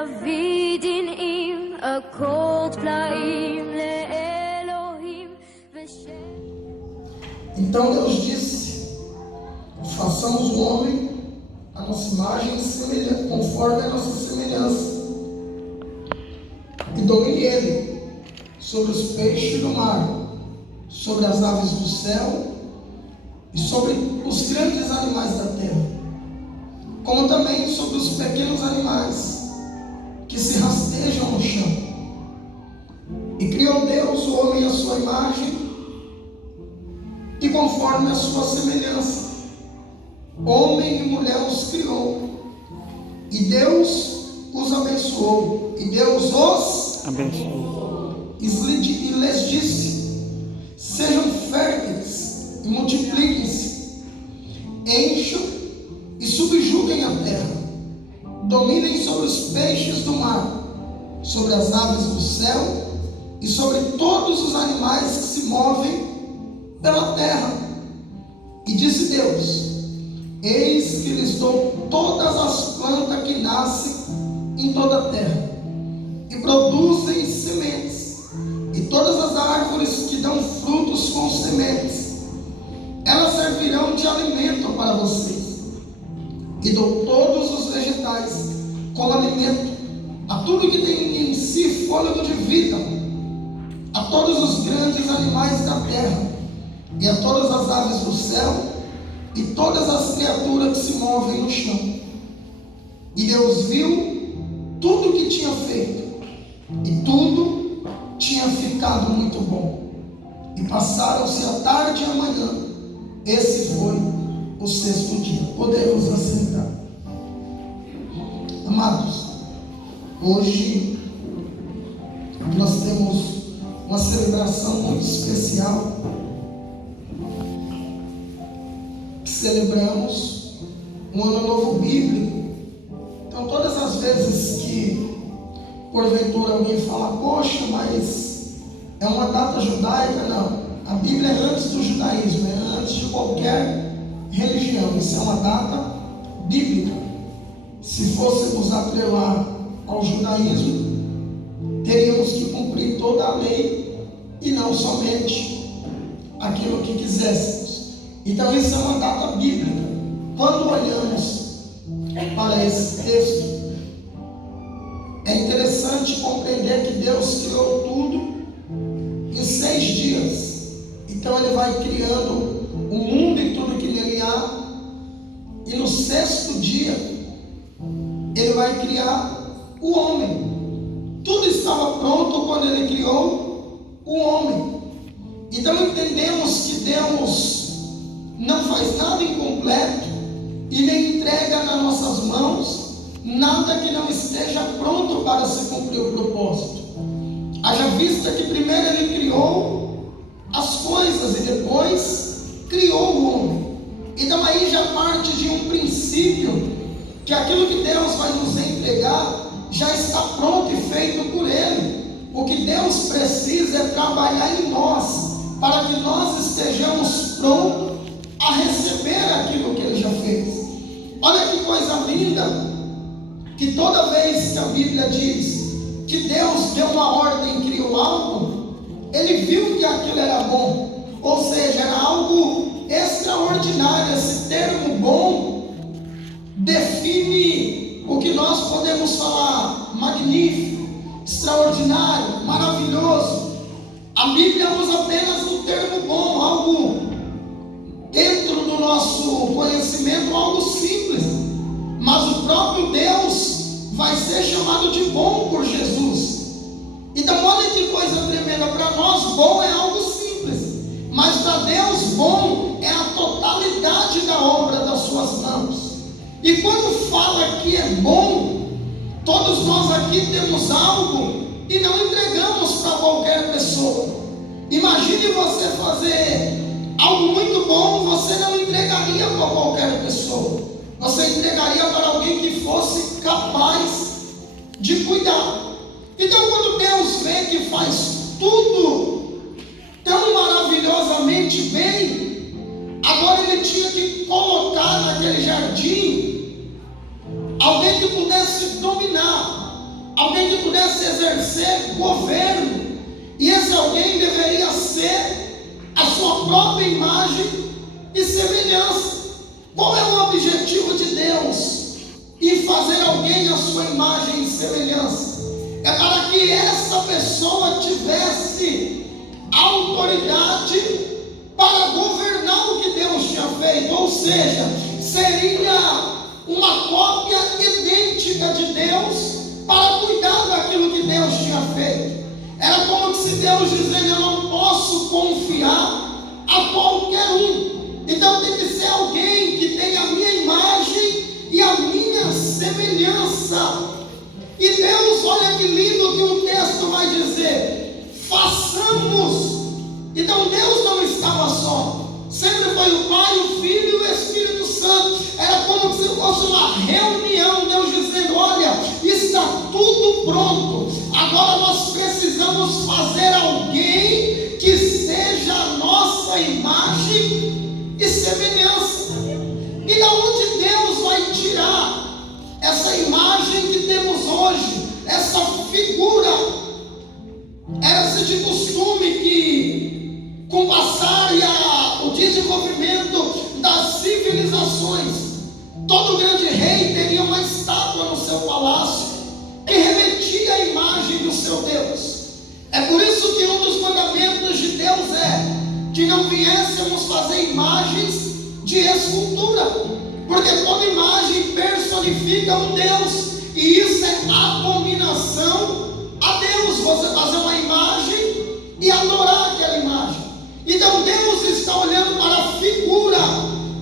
דוד הנעים, הקול פלאים לאלוהים ושם. Então Deus disse: façamos o homem a nossa imagem e semelhança, conforme a nossa semelhança, e domine ele sobre os peixes do mar, sobre as aves do céu e sobre os grandes animais da terra, como também sobre os pequenos animais que se rastejam no chão. E criou Deus o homem à sua imagem e conforme a sua semelhança, homem e mulher os criou. E Deus os abençoou, e Deus os Abençoe. e lhes disse: sejam férteis e multipliquem-se, encham e subjuguem a terra, dominem sobre os peixes do mar, sobre as aves do céu e sobre todos os animais que se movem pela terra. E disse Deus: eis que lhes dou todas as plantas que nascem em toda a terra e produzem sementes, e todas as árvores que dão frutos com sementes, elas servirão de alimento para vocês. E dou todos os vegetais como alimento a tudo que tem em si fôlego de vida, a todos os grandes animais da terra e a todas as aves do céu e todas as criaturas que se movem no chão. E Deus viu tudo o que tinha feito, e tudo tinha ficado muito bom. E passaram-se a tarde e a manhã. Esse foi o sexto dia. Podemos assentar. Amados, hoje nós temos uma celebração muito especial. Celebramos um ano novo bíblico. Então todas as vezes que porventura alguém fala: poxa, mas é uma data judaica, não. A Bíblia é antes do judaísmo, é antes de qualquer religião. Isso é uma data bíblica. Se fôssemos atrelar ao judaísmo, teríamos que cumprir toda a lei e não somente aquilo que quiséssemos. Então isso é uma data bíblica. Quando olhamos para esse texto, é interessante compreender que Deus criou tudo em 6 dias. Então ele vai criando o mundo e tudo que nele há, e no sexto dia ele vai criar o homem. Tudo estava pronto quando ele criou o homem. Então entendemos que Deus não faz nada incompleto e nem entrega nas nossas mãos nada que não esteja pronto para se cumprir o propósito. Haja vista que primeiro ele criou as coisas e depois criou o homem. Então aí já parte de um princípio que aquilo que Deus vai nos entregar já está pronto e feito por ele. O que Deus precisa é trabalhar em nós para que nós estejamos prontos a receber aquilo que ele já fez. Olha que coisa linda, que toda vez que a Bíblia diz que Deus deu uma ordem e criou algo, ele viu que aquilo era bom, ou seja, era algo extraordinário. Esse termo bom define o que nós podemos falar: magnífico, extraordinário, maravilhoso. A Bíblia usa apenas o termo bom, algo dentro do nosso conhecimento, algo simples, mas o próprio Deus vai ser chamado de bom por Jesus. Então olha que coisa tremenda. Para nós bom é algo simples, mas para Deus bom é a totalidade da obra das suas mãos. E quando fala que é bom, todos nós aqui temos algo e não entregamos para qualquer pessoa. Imagine você fazer algo muito bom, você não entregaria para qualquer pessoa. Você entregaria para alguém que fosse capaz de cuidar. Então quando Deus vê que faz tudo tão maravilhosamente bem, agora ele tinha que colocar naquele jardim alguém que pudesse dominar, exercer governo. E esse alguém deveria ser a sua própria imagem e semelhança. Qual é o objetivo de Deus em fazer alguém a sua imagem e semelhança? É para que essa pessoa tivesse autoridade para governar o que Deus tinha feito. Ou seja, seria uma cópia idêntica de Deus para cuidar daquilo que Deus tinha feito. Era como se Deus dizendo: eu não posso confiar a qualquer um. Então tem que ser alguém que tenha a minha imagem e a minha semelhança. E Deus, olha que lindo que o texto vai dizer: façamos. Então Deus não estava só. Sempre foi o Pai, o Filho e o Espírito Santo. Era como se fosse uma reunião. Deus dizendo: olha, está tudo pronto. Agora nós precisamos fazer alguém que seja a nossa imagem e semelhança. E da onde Deus vai tirar essa imagem que temos hoje, essa figura? Era-se de costume que, com o passar e o desenvolvimento das civilizações, todo grande rei teria uma estátua no seu palácio que remetia à imagem do seu Deus. É por isso que um dos mandamentos de Deus é que não viéssemos fazer imagens de escultura, porque toda imagem personifica um Deus, e isso é abominação a Deus. Você fazer uma imagem e adorar aquela imagem. Então Deus está olhando para a figura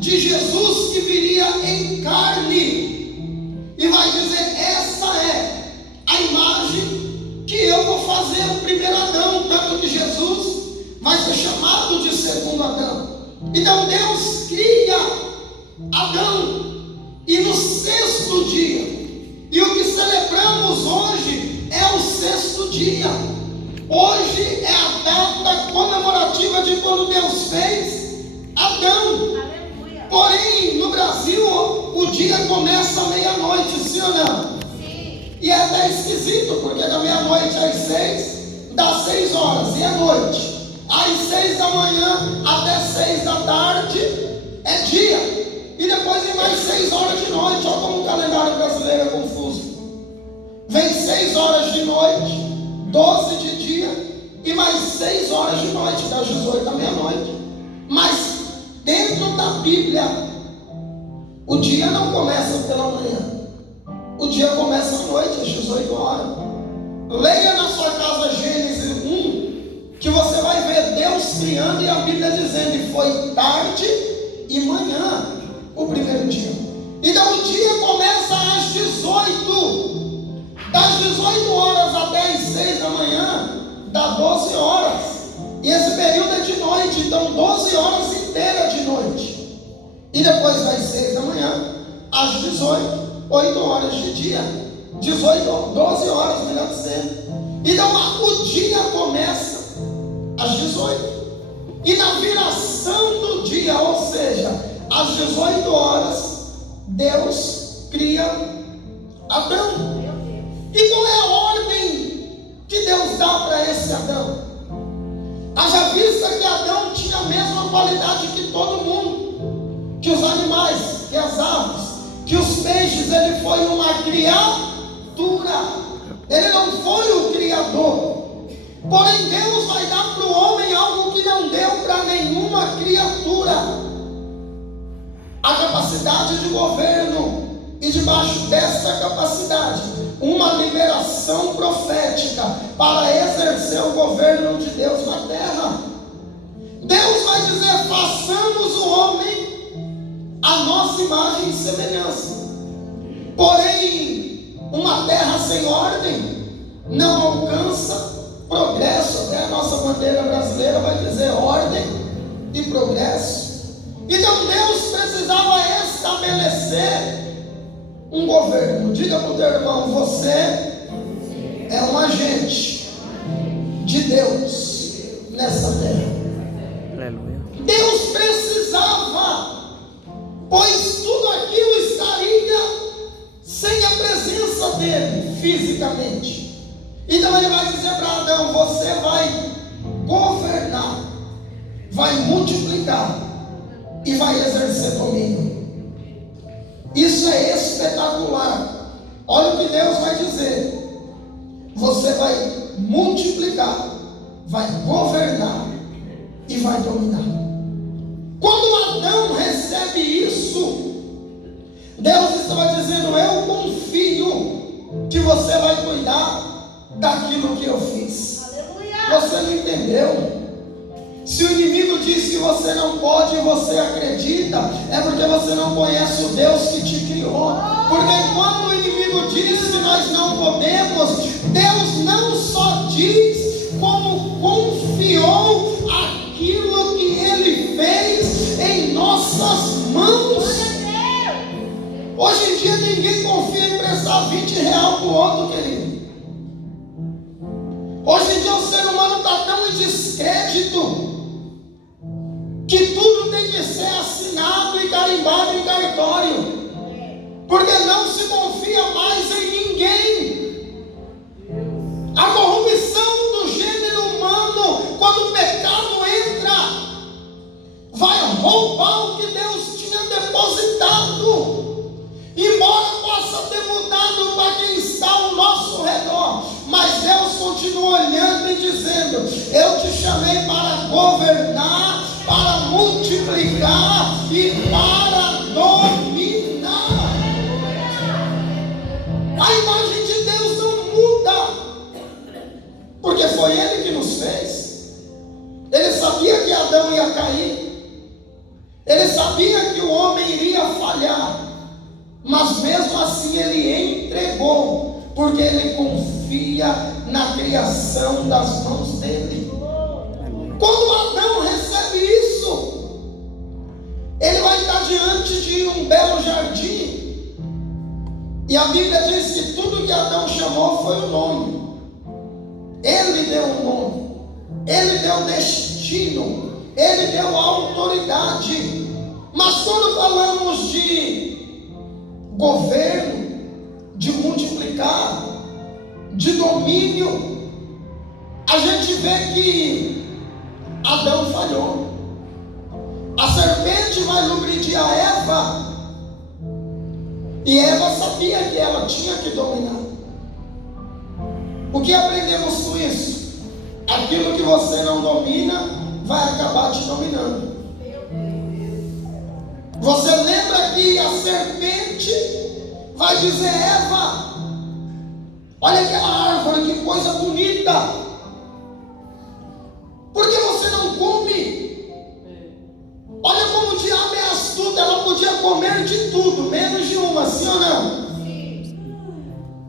de Jesus que viria em carne e vai dizer: essa é a imagem que eu vou fazer o primeiro Adão. Tanto que Jesus vai ser chamado de segundo Adão. Então Deus cria Adão, e no sexto dia, e o que celebramos hoje é o sexto dia. Hoje é a data comemorativa de quando Deus fez Adão. Aleluia. Porém, no Brasil, o dia começa à meia-noite, sim ou não? Sim. E é até esquisito, porque da meia-noite às 6 dá 6 horas, e é noite. Às 6 da manhã até 6 da tarde é dia. E depois vem mais 6 horas de noite. Olha como o calendário brasileiro é confuso. Vem 6 horas de noite, 12 de dia e mais 6 horas de noite, das 18 da meia-noite. Mas dentro da Bíblia, o dia não começa pela manhã. O dia começa à noite, às 18 horas. Leia na sua casa Gênesis 1, que você vai ver Deus criando e a Bíblia dizendo: e foi tarde e manhã o primeiro dia. Então o dia começa às 18. Das 18 horas até as 6 da manhã dá 12 horas. E esse período é de noite. Então 12 horas inteiras de noite. E depois das 6 da manhã às 18, 8 horas de dia. 12 horas, melhor dizendo. Então o dia começa às 18. E na viração do dia, ou seja, às 18 horas, Deus cria Adão. E qual é a ordem que Deus dá para esse Adão? Haja vista que Adão tinha a mesma qualidade que todo mundo, que os animais, que as aves, que os peixes. Ele foi uma criatura, ele não foi o Criador. Porém Deus vai dar para o homem algo que não deu para nenhuma criatura: a capacidade de governo. E debaixo dessa capacidade, uma liberação profética para exercer o governo de Deus na terra. Deus vai dizer: façamos o homem a nossa imagem e semelhança. Porém, uma terra sem ordem não alcança progresso. Até a nossa bandeira brasileira vai dizer ordem e progresso. Então Deus precisava estabelecer um governo. Diga para o teu irmão: você é um agente de Deus nessa terra. Aleluia. Deus precisava, pois tudo aquilo estaria sem a presença dele fisicamente. Então ele vai dizer para Adão: você vai governar, vai multiplicar e vai exercer domínio. Isso é espetacular. Olha o que Deus vai dizer: você vai multiplicar, vai governar e vai dominar. Quando Adão recebe isso, Deus estava dizendo: eu confio que você vai cuidar daquilo que eu fiz. Aleluia. Você não entendeu? Se o inimigo diz que você não pode e você acredita, é porque você não conhece o Deus que te criou. Porque quando o inimigo diz que nós não podemos, Deus não só diz, como confiou aquilo que Ele fez em nossas mãos. Hoje em dia ninguém confia em emprestar R$20 para o outro, querido. Hoje em dia o ser humano está tão em descrédito que tudo tem que ser assinado e carimbado em cartório, porque não se confia mais em ninguém. A corrupção do gênero humano, quando o pecado entra, vai roubar o que Deus tinha depositado. Embora possa ter mudado para quem está ao nosso redor, mas Deus continua olhando e dizendo: eu te chamei para governar, para multiplicar e para dominar. A imagem de Deus não muda, porque foi Ele que nos fez. Ele sabia que Adão ia cair, Ele sabia que o homem iria falhar, mas mesmo assim Ele entregou, porque Ele confia na criação das mãos dEle. Quando Adão recebe isso, ele vai estar diante de um belo jardim, e a Bíblia diz que tudo que Adão chamou foi o nome. Ele deu o nome, ele deu destino, ele deu autoridade. Mas quando falamos de governo, de multiplicar, de domínio, a gente vê que Adão falhou. A serpente vai lubrificar a Eva, e Eva sabia que ela tinha que dominar. O que aprendemos com isso? Aquilo que você não domina vai acabar te dominando. Você lembra que a serpente vai dizer: Eva, olha aquela árvore, que coisa bonita, por que você não come? Olha como o diabo é astuto, ela podia comer de tudo, menos de uma, sim ou não?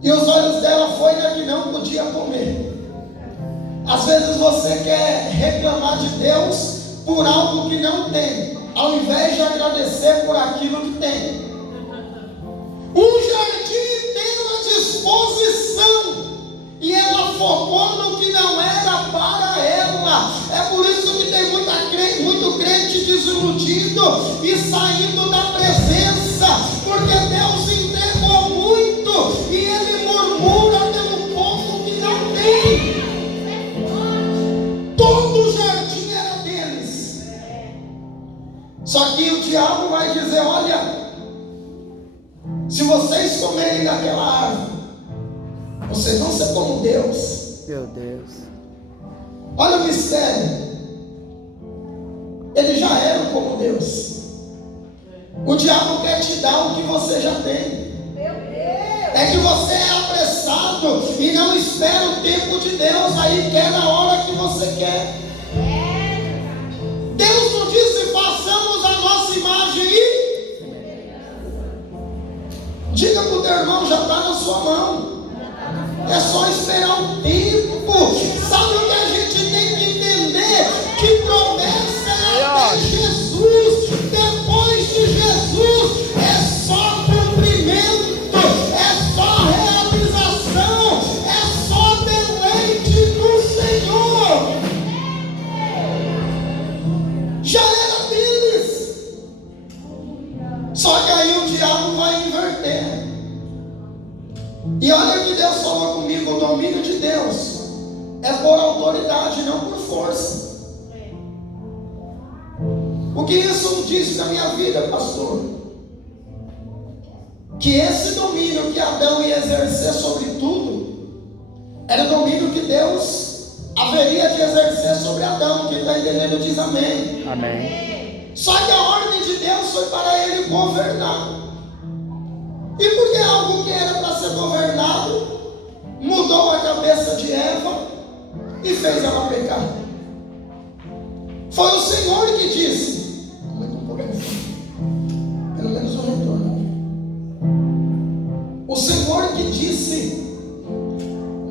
E os olhos dela foi na que não podia comer. Às vezes você quer reclamar de Deus por algo que não tem, ao invés de agradecer por aquilo que tem. Um jardim inteiro à disposição, e ela focou no que não era para ela. É por isso que tem muito crente desiludido e saindo da presença, porque Deus entregou muito e ele murmura pelo povo que não tem. Todo o jardim era deles. Só que o diabo vai dizer: olha, se vocês comerem daquela árvore, vocês vão ser como Deus. Meu Deus. Olha o mistério. Eles já eram como Deus. O diabo quer te dar o que você já tem. É que você é apressado e não espera o tempo de Deus, aí quer na hora que você quer. Deus não disse: façamos a nossa imagem e... Diga para o teu irmão: já está na sua mão. É só esperar o tempo. Sabe o que a gente tem que entender? Que promessa é até Jesus. Depois de Jesus é só cumprimento, é só realização, é só deleite no Senhor. Já era deles. Só que aí o diabo vai inverter. E olha domínio de Deus é por autoridade, não por força. O que isso diz na minha vida, pastor? Que esse domínio que Adão ia exercer sobre tudo era o domínio que Deus haveria de exercer sobre Adão. Quem está entendendo diz amém. Amém. Só que a ordem de Deus foi para ele governar. E porque algo que era para ser governado mudou a cabeça de Eva e fez ela pecar. Foi o Senhor que disse, aumenta um pouquinho, pelo menos o retorno. O Senhor que disse,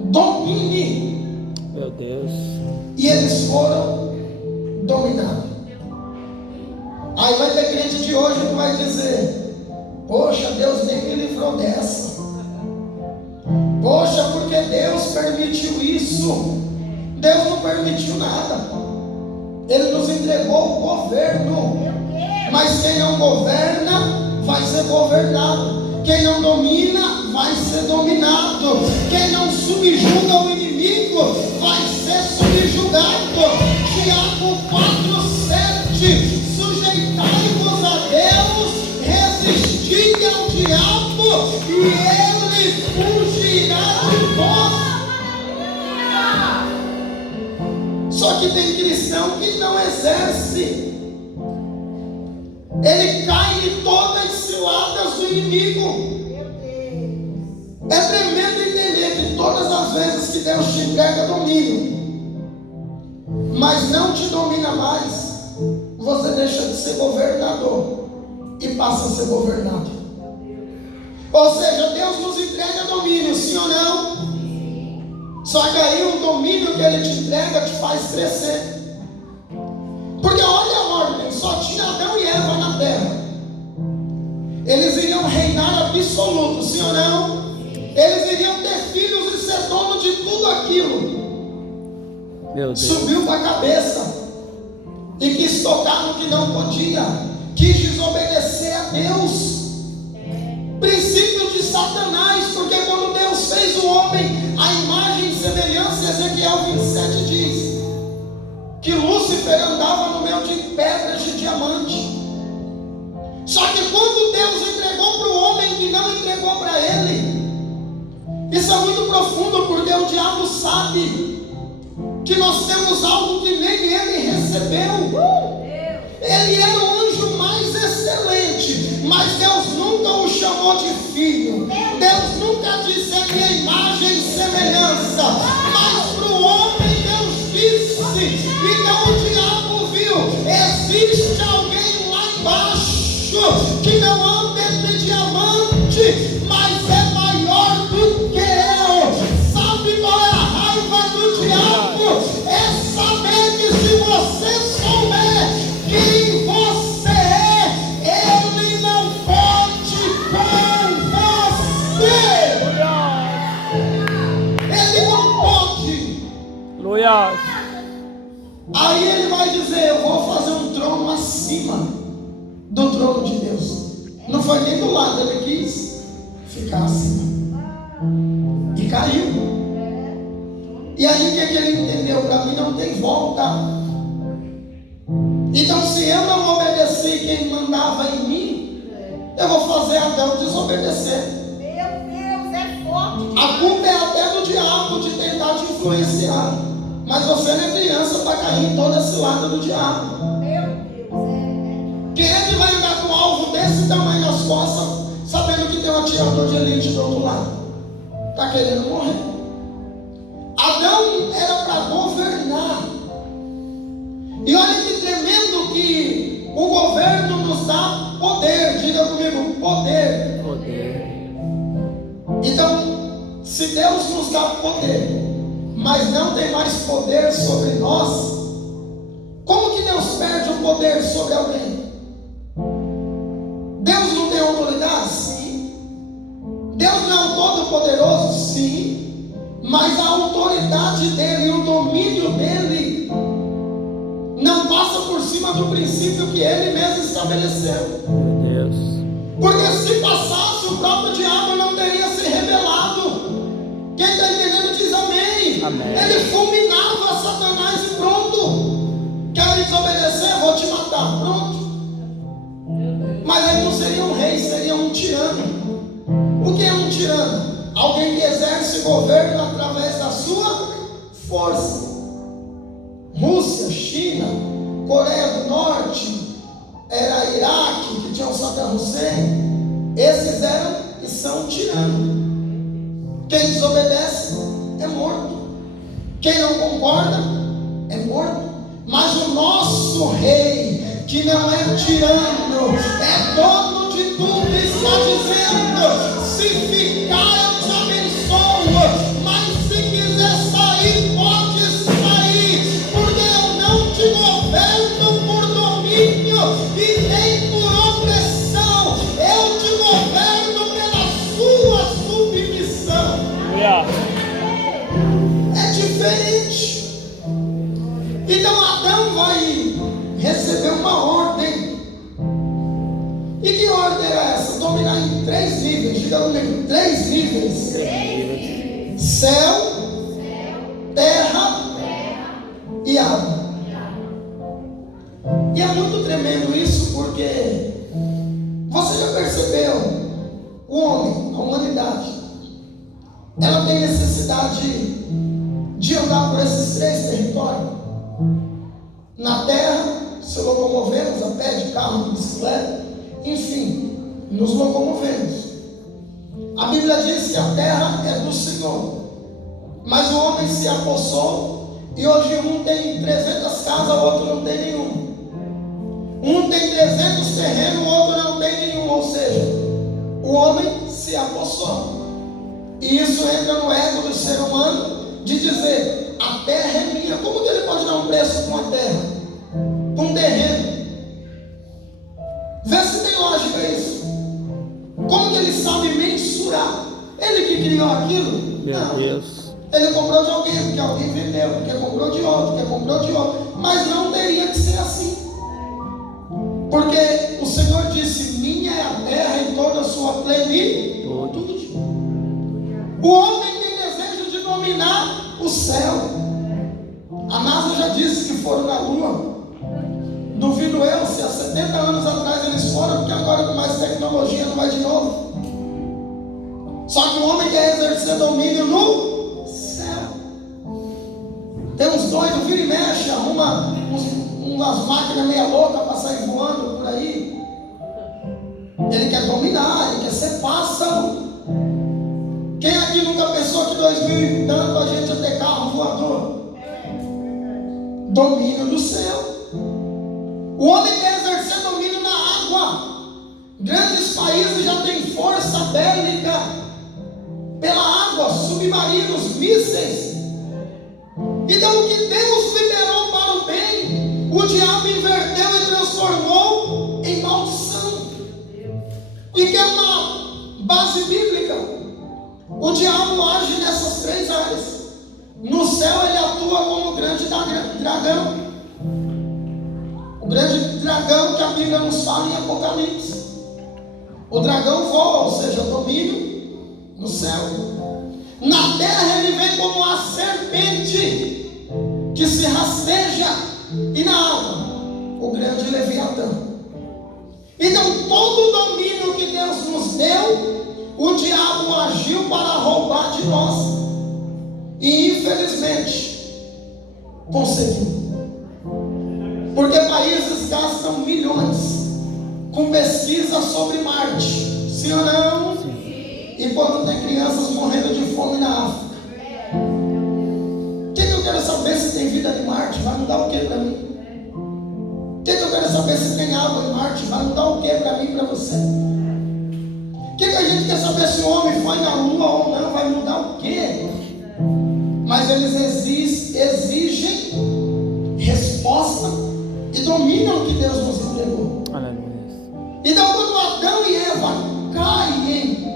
domine. Meu Deus. E eles foram dominados. Aí vai ter crente de hoje que vai dizer, poxa, Deus nem me livrou dessa. Poxa, porque Deus permitiu isso? Deus não permitiu nada. Ele nos entregou o governo. Mas quem não governa vai ser governado. Quem não domina vai ser dominado. Quem não subjuga o inimigo vai ser subjugado. Tiago 4:7. Sujeitai-vos a Deus, resisti ao diabo e ele fugirá de vós. Só que tem cristão que não exerce. Ele cai em todas as ciladas do inimigo. É tremendo entender que todas as vezes que Deus te entrega domínio, mas não te domina mais, você deixa de ser governador e passa a ser governado. Ou seja, Deus nos entrega domínio, sim ou não? Só que aí o domínio que Ele te entrega te faz crescer. Porque olha a ordem, só tinha Adão e Eva na terra. Eles iriam reinar absoluto, sim ou não? Eles iriam ter filhos e ser dono de tudo aquilo. Meu Deus. Subiu para a cabeça e quis tocar no que não podia, quis desobedecer a Deus. Princípio de Satanás, porque quando Deus fez o homem, a imagem e semelhança, Ezequiel 27 diz que Lúcifer andava no meio de pedras de diamante. Só que quando Deus entregou para o homem que não entregou para ele, isso é muito profundo, porque o diabo sabe que nós temos algo que nem ele recebeu. Ele era o anjo mais excelente, mas Deus nunca o chamou de filho. Deus nunca disse a minha imagem e semelhança. Mas para o homem Deus disse, então o diabo viu, existe alguém lá embaixo que não anda entre diamante, mas é maior do que eu. Sabe qual é a raiva do diabo? É saber que se você souber quem você é, ele não pode com você. Ele não pode. Aleluia. Aí ele vai dizer, eu vou fazer um trono acima do trono de Deus. Não foi nem do lado, ele quis ficar acima. E caiu. E aí o que ele entendeu? Para mim não tem volta. Então se eu não obedeci quem mandava em mim, eu vou fazer Adão desobedecer. Meu Deus, é forte. A culpa é até do diabo de tentar te influenciar. Mas você não é criança para cair em toda cilada do diabo. Meu Deus, Quem é que vai andar com um alvo desse tamanho nas costas, sabendo que tem um atirador de elite do outro lado? Está querendo morrer. Adão era para governar. E olha que tremendo que o governo nos dá poder. Diga comigo, poder. Poder. Então, se Deus nos dá poder, mas não tem mais poder sobre nós, como que Deus perde o poder sobre alguém? Deus não tem autoridade? Sim. Deus não é o todo-poderoso? Sim. Mas a autoridade dele, o domínio dele, não passa por cima do princípio que ele mesmo estabeleceu. Meu Deus. Porque se passasse, o próprio diabo não teria se rebelado. Quem está entendendo diz Amém. Ele fulminava Satanás e pronto. Quer desobedecer? Vou te matar. Pronto. Mas ele não seria um rei, seria um tirano. O que é um tirano? Alguém que exerce governo através da sua força. Rússia, China, Coreia do Norte, era Iraque, que tinha o Saddam Hussein. Esses eram e são tiranos. Quem desobedece é morto. Quem não concorda é morto. Mas o nosso rei, que não é tirano, é dono de tudo, está dizendo: se ficar eu te abençoo, mas se quiser sair, pode sair, porque eu não te governo por domínio e nem por opressão, eu te governo pela sua submissão. É diferente. Então Adão vai receber uma ordem. E que ordem era essa? Dominar em 3 níveis. Diga comigo, 3 níveis. Céu, terra e água. E é muito tremendo isso, porque você já percebeu? O homem, a humanidade, ela tem necessidade de andar por esses 3 territórios. Na terra, se locomovemos a pé, de carro, de bicicleta, enfim, nos locomovemos. A Bíblia diz que a terra é do Senhor, mas o homem se apossou, e hoje um tem 300 casas, o outro não tem nenhum. Um tem 300 terrenos, o outro não tem nenhum. Ou seja, o homem se apossou. E isso entra no ego do ser humano de dizer: a terra é minha. Como que ele pode dar um preço com a terra? Com um terreno? Vê se tem lógica isso. Como que ele sabe mensurar? Ele que criou aquilo? Meu Não. Deus. Ele comprou de alguém, porque alguém vendeu, porque comprou de outro, porque comprou de outro. Mas não teria que ser assim. Porque o Senhor disse: minha é a terra em toda a sua plenitude. O homem tem desejo de dominar o céu. A NASA já disse que foram na Lua. Duvido eu se há 70 anos atrás eles foram, porque agora com mais tecnologia não vai de novo. Só que o homem quer exercer domínio no céu. Tem uns doidos, vira e mexe, arruma umas máquinas meia loucas para sair voando por aí. Ele quer dominar, ele quer ser pássaro. Quem aqui nunca pensou que 2000 e tanto a gente ia ter carro voador? Domínio do céu. O homem quer exercer domínio na água. Grandes países já têm força bélica pela água, submarinos, mísseis. Então o que Deus liberou para o bem, o diabo inverteu e transformou em maldição. E que é uma base bíblica. O diabo age nessas 3 áreas. No céu ele atua como o grande dragão. O grande dragão que a Bíblia nos fala em Apocalipse. O dragão voa, ou seja, domínio no céu. Na terra ele vem como a serpente que se rasteja, e na água o grande Leviatã. Então todo o domínio que Deus nos deu, o diabo agiu para roubar de nós. E infelizmente conseguiu. Porque países gastam milhões com pesquisa sobre Marte. Sim ou não? Sim. Enquanto tem crianças morrendo de fome na África. O que eu quero saber se tem vida em Marte? Vai mudar o que para mim? O que eu quero saber se tem água em Marte? Vai mudar o que para mim e para você? O que a gente quer saber se o homem foi na Lua ou não? Vai mudar o quê? Mas eles exigem resposta e dominam o que Deus nos entregou. Então quando Adão e Eva caem,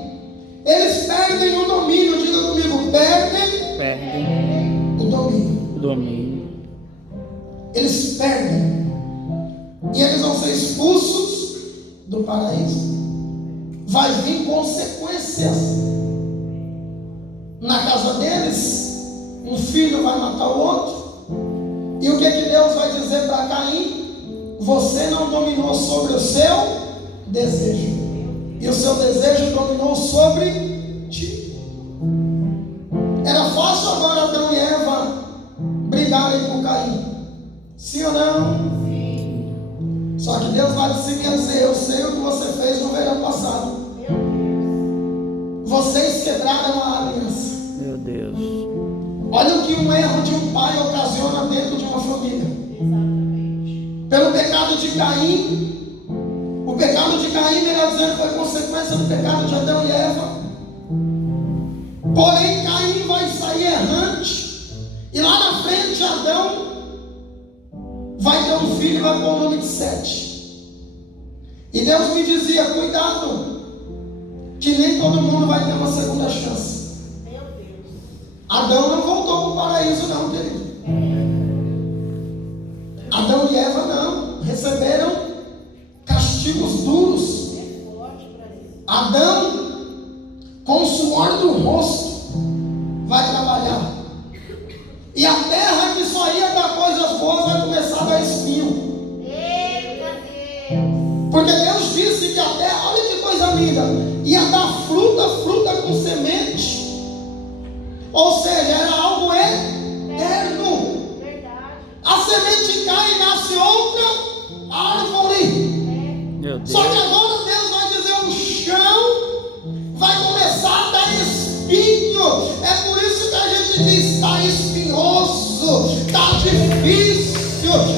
eles perdem o domínio. Diga comigo, perdem o domínio. Eles perdem. E eles vão ser expulsos do paraíso. Vai vir consequências na casa deles Um filho vai matar o outro. E o que Deus vai dizer para Caim? Você não dominou sobre o seu desejo, e o seu desejo dominou sobre ti. Era fácil agora Adão e Eva brigarem com Caim, sim ou não? Sim. Só que Deus vai dizer: eu sei o que você fez no verão passado. Vocês quebraram a aliança. Meu Deus. Olha o que um erro de um pai ocasiona dentro de uma família. Exatamente. Pelo pecado de Caim, o pecado de Caim, melhor dizendo, foi consequência do pecado de Adão e Eva. Porém, Caim vai sair errante, e lá na frente Adão vai ter um filho e vai pôr o nome de Sete. E Deus me dizia: cuidado, que nem todo mundo vai ter uma segunda chance. Meu Deus. Adão não voltou para o paraíso não, querido. Adão e Eva não, receberam castigos duros. É forte para isso. Adão, com o suor do rosto, vai trabalhar. E a terra que só ia dar coisas boas vai começar a dar espinho. Eita Deus. Porque Deus disse que a terra, olha que coisa linda, ia dar fruta com semente. Ou seja, era algo eterno. Verdade. A semente cai e nasce outra árvore. Meu Deus. Só que agora Deus vai dizer: o chão vai começar a dar espinho. É por isso que a gente diz: está espinhoso, está difícil.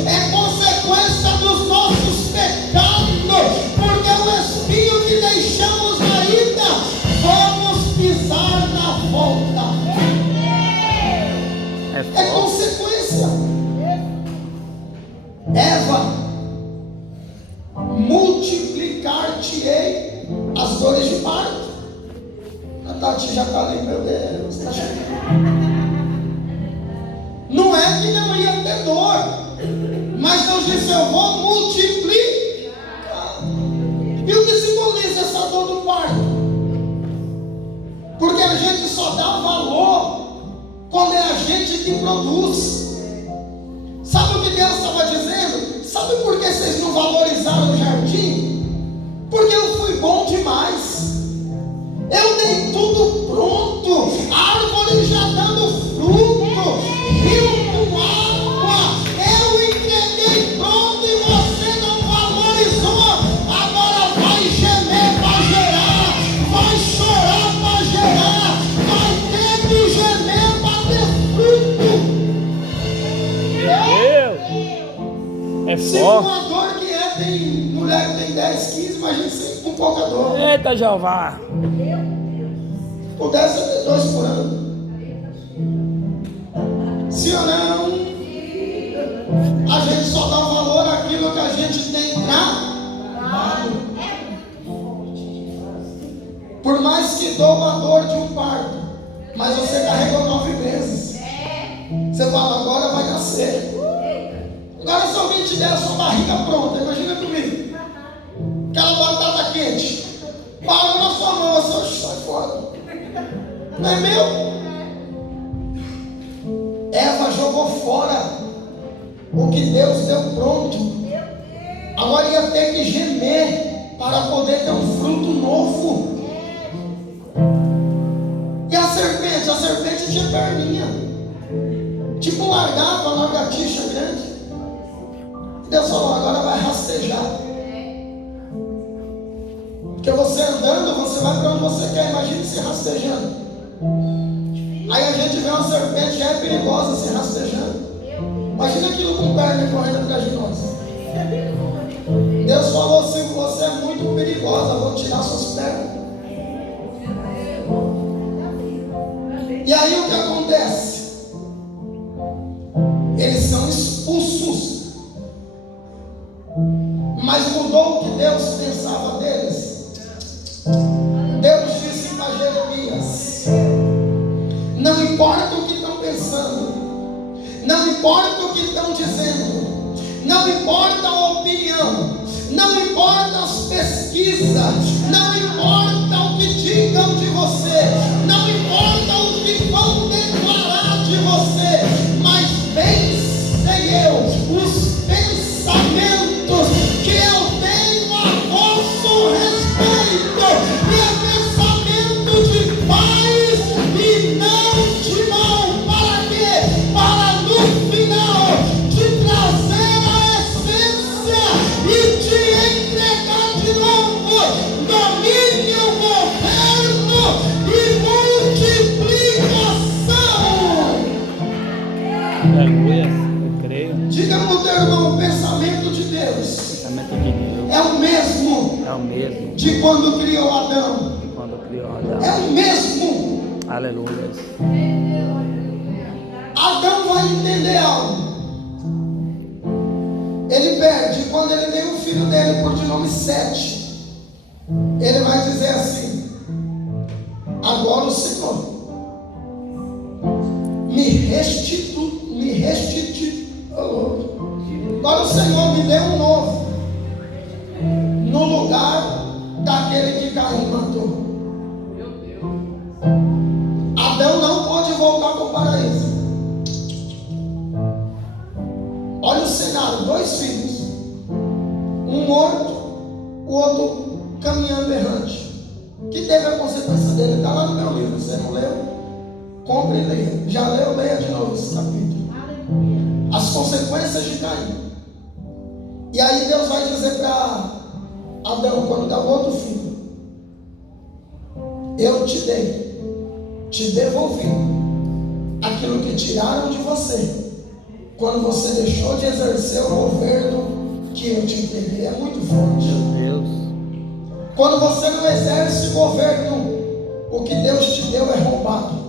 É consequência dos nossos pecados. Porque o espinho que deixamos na ida, vamos pisar na volta. É consequência. Eva, multiplicar-te-ei as dores de parto. A Tati já está ali, meu Deus, tá chegando. Não é que não ia ter dor, mas Deus disse: eu vou multiplicar. E o que simboliza essa dor do parto? Porque a gente só dá valor quando é a gente que produz. Sabe o que Deus estava dizendo? Sabe por que vocês não valorizaram o jardim? Porque eu fui bom demais. Eu dei tudo pronto, a árvore já dando fruto, rio com água. Eu entreguei pronto e você não valorizou. Agora vai gemer para gerar, vai chorar para gerar, vai ter que gemer para ter fruto. É Se forte. uma dor que é, tem mulher que tem 10, 15, imagina você com pouca dor. Eita, Jeová. Pudesse ter 2 por ano. Sim ou não? A gente só dá valor àquilo que a gente tem trabalho. Por mais que doa a dor de um parto, mas você carregou 9 meses. Você fala: agora vai nascer. Agora, se alguém te der a sua barriga pronta, imagina comigo, aquela batata quente, para na sua mão, você sai fora. Não é meu? Eva jogou fora o que Deus deu pronto. Agora ia ter que gemer para poder ter um fruto novo. E a serpente tinha perninha, tipo um largato, uma lagartixa grande. Deus falou: agora vai rastejar. Porque você andando, você vai para onde você quer. Imagine se rastejando. Aí a gente vê uma serpente, já é perigosa se rastejando. Imagina aquilo com perna correndo atrás de nós. Deus falou assim: você é muito perigosa, vou tirar suas pernas. E aí o que acontece? Eles são expulsos. Mas mudou o que Deus pensava deles. Deus disse para Jeremias: não importa o que estão pensando, não importa o que estão dizendo, não importa a opinião, não importa as pesquisas, não importa o que digam de você, não importa o que vão declarar de você. Aleluia. Eu creio. Diga para o teu irmão, o pensamento de Deus Pensamento de Deus é o mesmo é o mesmo de quando criou Adão. que quando criou É Adão. o mesmo. Aleluia. Adão vai entender algo. Ele perde quando ele tem o filho dele por de nome Sete. Ele vai dizer assim: agora o Senhor me restituiu. Agora o Senhor me deu um novo no lugar daquele que Caim matou. Adão não pode voltar para o paraíso. Olha o cenário: dois filhos, um morto, o outro caminhando errante. Que teve a consequência dele? Está lá no meu livro. Você não leu? Compre e leia. Já leu? Leia de novo esse capítulo. As consequências de Caim. E aí Deus vai dizer para Adão, quando dá o outro filho: eu te dei, te devolvi aquilo que tiraram de você quando você deixou de exercer o governo que eu te entreguei. É muito forte. Meu Deus. Quando você não exerce o governo, o que Deus te deu é roubado.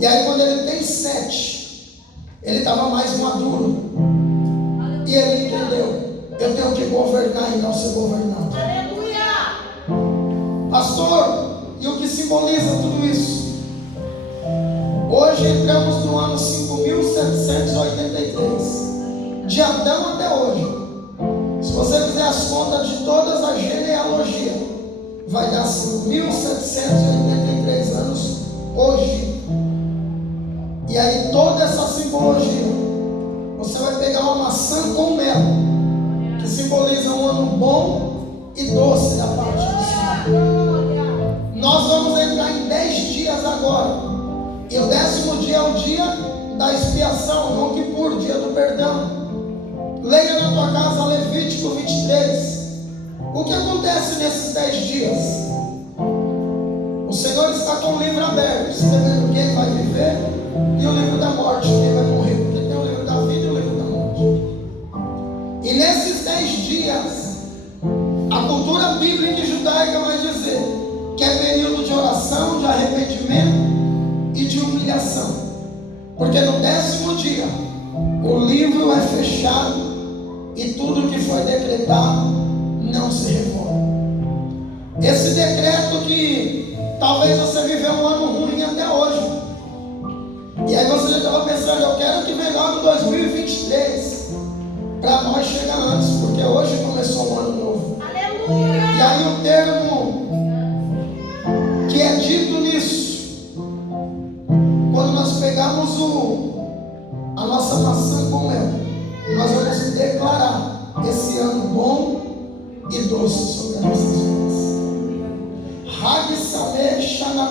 E aí quando ele tem 7, ele estava mais maduro. E ele entendeu: eu tenho que governar e não ser governado. Pastor, e o que simboliza tudo isso? Hoje entramos no ano 5.783. De Adão até hoje. Se você fizer as contas de todas as genealogias, vai dar 5.783 anos hoje. E aí toda essa simbologia, você vai pegar uma maçã com mel, que simboliza um ano bom e doce da parte do Senhor. Nós vamos entrar em 10 dias agora. E o 10º dia é o dia da expiação, Yom Kippur, dia do perdão. Leia na tua casa Levítico 23. O que acontece nesses 10 dias? O Senhor está com o livro aberto, escrevendo quem vai viver e o livro da morte, quem vai morrer. Porque tem o livro da vida e o livro da morte. E nesses 10 dias, a cultura bíblica e judaica vai dizer que é período de oração, de arrependimento e de humilhação. Porque no 10º dia, o livro é fechado e tudo que foi decretado não se revoga. Esse decreto que talvez você viveu um ano ruim até hoje. E aí você já estava pensando: eu quero que venha logo 2023 para nós chegar antes, porque hoje começou um ano novo. Aleluia! E aí o termo que é dito nisso, quando nós pegamos a nossa maçã com mel, nós vamos declarar esse ano bom e doce sobre as nossas vidas. Hag Sameach Shana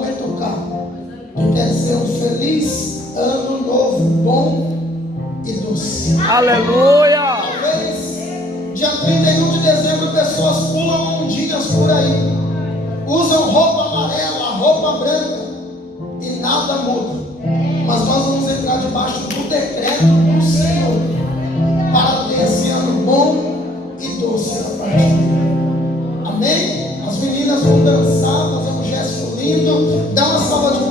Metuká, que quer dizer um feliz ano novo, bom e doce. Aleluia. Talvez dia 31 de dezembro pessoas pulam ondinhas por aí, usam roupa amarela, roupa branca e nada muda. Mas nós vamos entrar debaixo do decreto do Senhor para ter esse ano bom e doce da parte dele. Amém? As meninas vão dançar, fazer um gesto lindo. Dá uma salva de